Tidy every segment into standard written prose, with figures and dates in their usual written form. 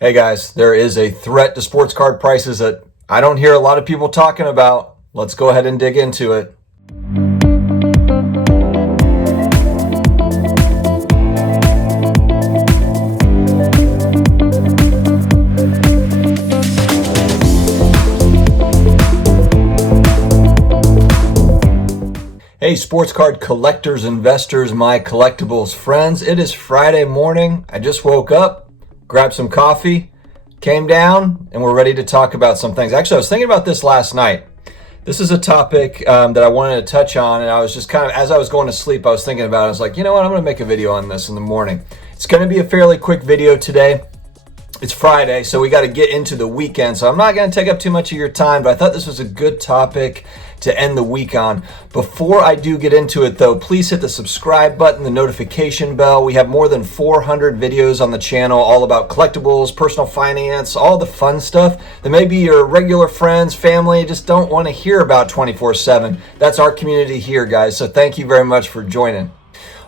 Hey guys, there is a threat to sports card prices that I don't hear a lot of people talking about. Let's go ahead and dig into it. Hey, sports card collectors, investors, my collectibles friends. It is Friday morning. I just woke up, grabbed some coffee, came down, and we're ready to talk about some things. Actually, I was thinking about this last night. This is a topic that I wanted to touch on, and I was just kind of, as I was going to sleep, I was thinking about it. I was like, you know what, I'm going to make a video on this in the morning. It's going to be a fairly quick video today. It's Friday, so we got to get into the weekend, so I'm not going to take up too much of your time, but I thought this was a good topic to end the week on. Before I do get into it though, please hit the subscribe button, the notification bell. We have more than 400 videos on the channel all about collectibles, personal finance, all the fun stuff that maybe your regular friends, family just don't want to hear about 24/7. That's our community here, guys, so thank you very much for joining.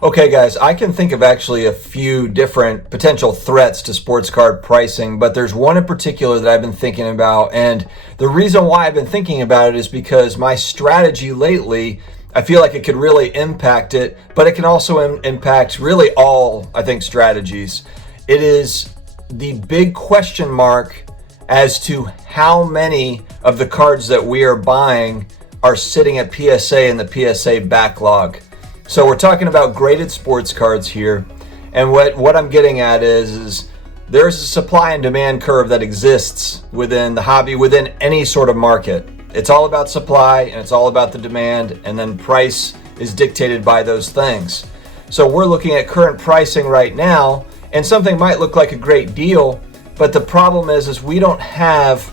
Okay guys, I can think of actually a few different potential threats to sports card pricing, but there's one in particular that I've been thinking about, and the reason why I've been thinking about it is because my strategy lately, I feel like it could really impact it, but it can also impact really all, I think, strategies. It is the big question mark as to how many of the cards that we are buying are sitting at PSA in the PSA backlog. So we're talking about graded sports cards here, and what I'm getting at is there's a supply and demand curve that exists within the hobby, within any sort of market. It's all about supply and it's all about the demand, and then price is dictated by those things. So we're looking at current pricing right now, and something might look like a great deal, but the problem is we don't have,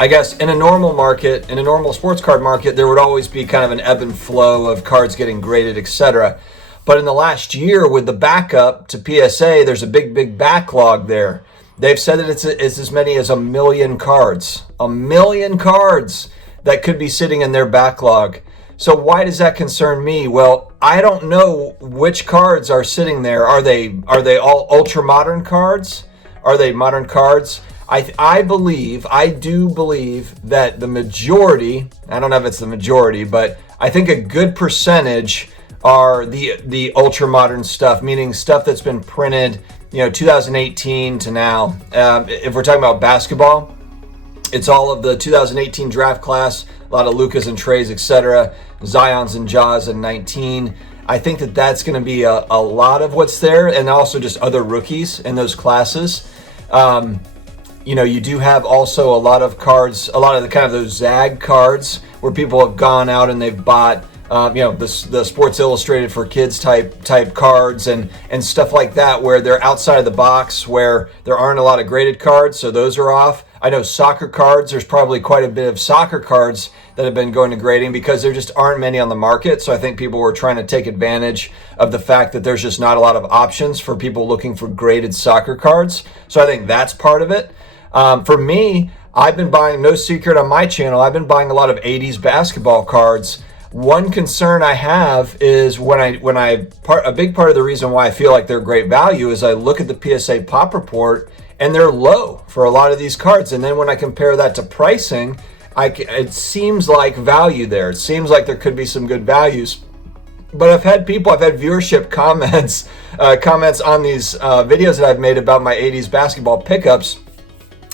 I guess, in a normal market, in a normal sports card market, there would always be kind of an ebb and flow of cards getting graded, etc. But in the last year, with the backup to PSA, there's a big backlog there. They've said that it's as many as 1 million cards. 1 million cards that could be sitting in their backlog. So why does that concern me? Well, I don't know which cards are sitting there. Are they all ultra modern cards? Are they modern cards? I do believe that the majority, I don't know if it's the majority, but I think a good percentage are the ultra modern stuff, meaning stuff that's been printed, 2018 to now. If we're talking about basketball, it's all of the 2018 draft class, a lot of Lucas and Trays, etc., Zions and Jaws in 19. I think that that's going to be a lot of what's there, and also just other rookies in those classes. You do have also a lot of cards, a lot of the kind of those ZAG cards where people have gone out and they've bought, the Sports Illustrated for Kids type cards and stuff like that, where they're outside of the box, where there aren't a lot of graded cards, so those are off. I know soccer cards, there's probably quite a bit of soccer cards that have been going to grading because there just aren't many on the market. So I think people were trying to take advantage of the fact that there's just not a lot of options for people looking for graded soccer cards. So I think that's part of it. For me, I've been buying, no secret on my channel, I've been buying a lot of 80s basketball cards. One concern I have is a big part of the reason why I feel like they're great value is I look at the PSA Pop Report and they're low for a lot of these cards. And then when I compare that to pricing, it seems like value there. It seems like there could be some good values. But I've had viewership comments on these videos that I've made about my 80s basketball pickups.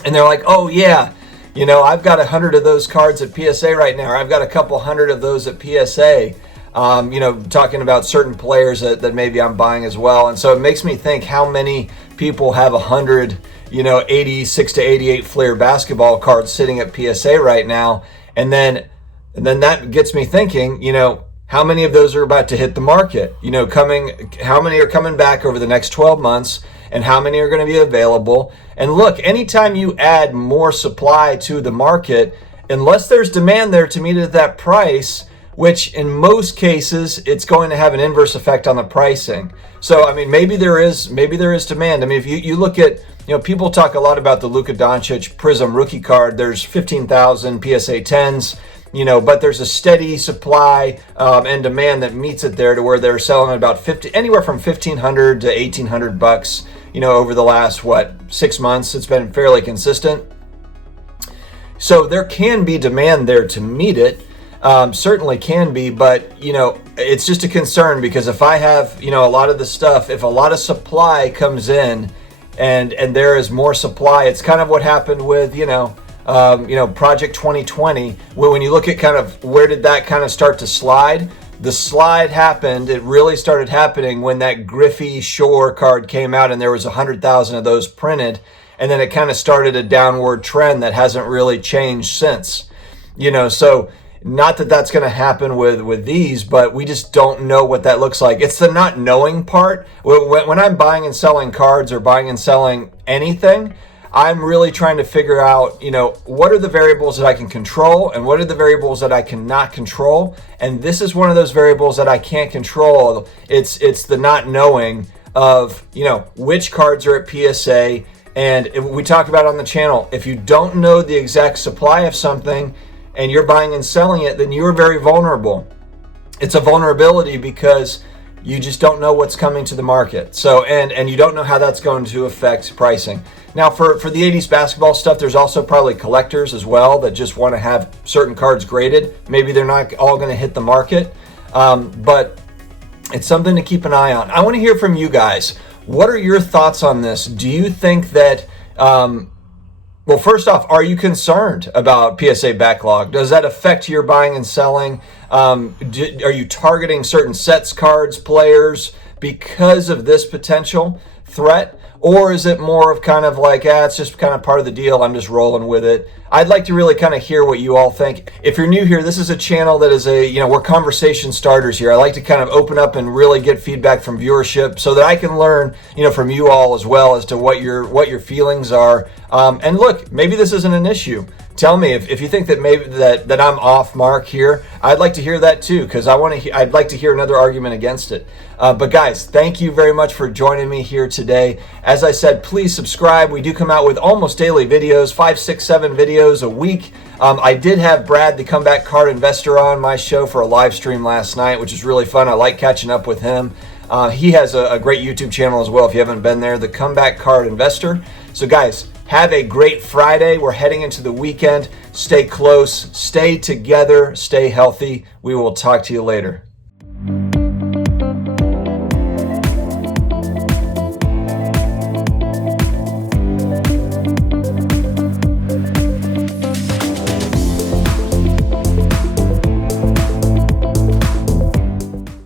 And they're like, oh yeah, I've got 100 of those cards at PSA right now, or I've got a couple hundred of those at PSA, talking about certain players that maybe I'm buying as well. And so it makes me think how many people have 100, 86 to 88 Fleer basketball cards sitting at PSA right now. And then that gets me thinking, how many of those are about to hit the market? How many are coming back over the next 12 months? And how many are going to be available? And look, anytime you add more supply to the market, unless there's demand there to meet it at that price, which in most cases, it's going to have an inverse effect on the pricing. So, maybe there is demand. If you look at, people talk a lot about the Luka Doncic Prism rookie card. There's 15,000 PSA 10s. But there's a steady supply and demand that meets it there, to where they're selling at about anywhere from $1,500 to $1,800, over the last, 6 months. It's been fairly consistent. So there can be demand there to meet it. Certainly can be, but it's just a concern, because if I have a lot of the stuff, if a lot of supply comes in and there is more supply, it's kind of what happened with Project 2020. When you look at kind of where did that kind of start to slide, the slide happened. It really started happening when that Griffey Shore card came out, and there was 100,000 of those printed, and then it kind of started a downward trend that hasn't really changed since. So not that that's going to happen with these, but we just don't know what that looks like. It's the not knowing part. When I'm buying and selling cards or buying and selling anything, I'm really trying to figure out, what are the variables that I can control and what are the variables that I cannot control. And this is one of those variables that I can't control. It's the not knowing of, which cards are at PSA. And we talk about on the channel, if you don't know the exact supply of something and you're buying and selling it, then you're very vulnerable. It's a vulnerability because you just don't know what's coming to the market. So, and you don't know how that's going to affect pricing. Now, for the 80s basketball stuff, there's also probably collectors as well that just want to have certain cards graded. Maybe they're not all going to hit the market, but it's something to keep an eye on. I want to hear from you guys. What are your thoughts on this? Do you think that, well, first off, are you concerned about PSA backlog? Does that affect your buying and selling? Are you targeting certain sets, cards, players because of this potential threat? Or is it more of kind of like, it's just kind of part of the deal, I'm just rolling with it? I'd like to really kind of hear what you all think. If you're new here, this is a channel that is we're conversation starters here. I like to kind of open up and really get feedback from viewership so that I can learn, from you all as well as to what your feelings are. And look, maybe this isn't an issue. Tell me if you think that maybe that I'm off mark here. I'd like to hear that too, because I'd like to hear another argument against it. But guys, thank you very much for joining me here today. As I said, please subscribe. We do come out with almost daily videos, 5, 6, 7 videos a week. I did have Brad, the Comeback Card Investor, on my show for a live stream last night, which is really fun. I like catching up with him. He has a great YouTube channel as well, if you haven't been there, the Comeback Card Investor. So guys, have a great Friday. We're heading into the weekend. Stay close, stay together, stay healthy. We will talk to you later.